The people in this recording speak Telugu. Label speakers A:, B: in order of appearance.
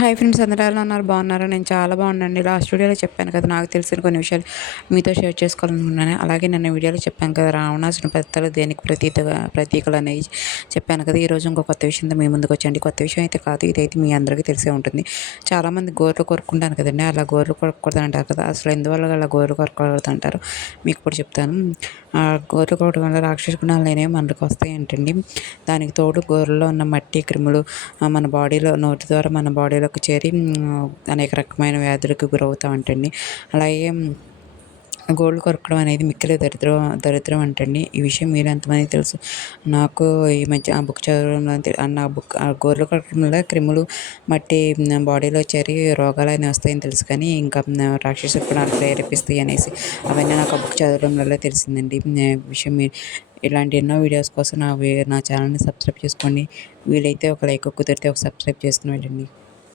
A: హాయ్ ఫ్రెండ్స్ అందరూ ఎలా ఉన్నారు? బాగున్నారు? నేను చాలా బాగున్నాను లాస్ట్ వీడియోలో చెప్పాను కదా నాకు తెలిసిన కొన్ని విషయాలు మీతో షేర్ చేసుకోవాలనుకున్నాను. అలాగే నిన్న వీడియోలో చెప్పాను కదా రావణాసుని పెద్దలు దేనికి ప్రతీకగా ప్రతీకలు అనేవి చెప్పాను కదా. ఈరోజు ఇంకో కొత్త విషయంతో మీ ముందుకు వచ్చండి కొత్త విషయం అయితే కాదు ఇదైతే మీ అందరికీ తెలిసే ఉంటుంది. చాలామంది గోర్లు కొరుక్కుంటాను కదండి అలా గోర్లు కొరకూడదు అంటారు కదా. అసలు ఎందువల్ల అలా గోర్లు కొరకూడదు అంటారు? మీకు ఇప్పుడు చెప్తాను. ఆ గోర్లు కొరకడం వల్ల రాక్షస గుణాలు అనేవి మనకు వస్తాయి ఏంటండి దానికి తోడు గోర్లలో ఉన్న మట్టి క్రిములు మన బాడీలో నోటి ద్వారా మన బాడీలో బాడీలోకి చేరి అనేక రకమైన వ్యాధులకు గురవుతూ ఉంటుంది అలాగే గోల్డ్ కొరకడం అనేది మిక్కిలి దరిద్రం దరిద్రం అంటండి. ఈ విషయం మీరు ఎంతమంది తెలుసు? నాకు ఈ మధ్య ఆ బుక్ చదవడం ఆ నా బుక్ ఆ గోర్లు కొరకడం వల్ల క్రిములు మట్టి బాడీలో చేరి రోగాలు అనేవి వస్తాయని తెలుసు. కానీ ఇంకా మ్, రాక్షస గుణాలు ప్రేరేపిస్తాయి అనేసి అవన్నీ నాకు ఆ బుక్ చదవడం వల్ల తెలిసిందండి. విషయం మీరు ఇలాంటి ఎన్నో వీడియోస్ కోసం నా నా ఛానల్ని సబ్స్క్రైబ్ చేసుకోండి. వీలైతే ఒక లైక్ కుదిరితే ఒక సబ్స్క్రైబ్ చేసుకుని వెళ్ళండి.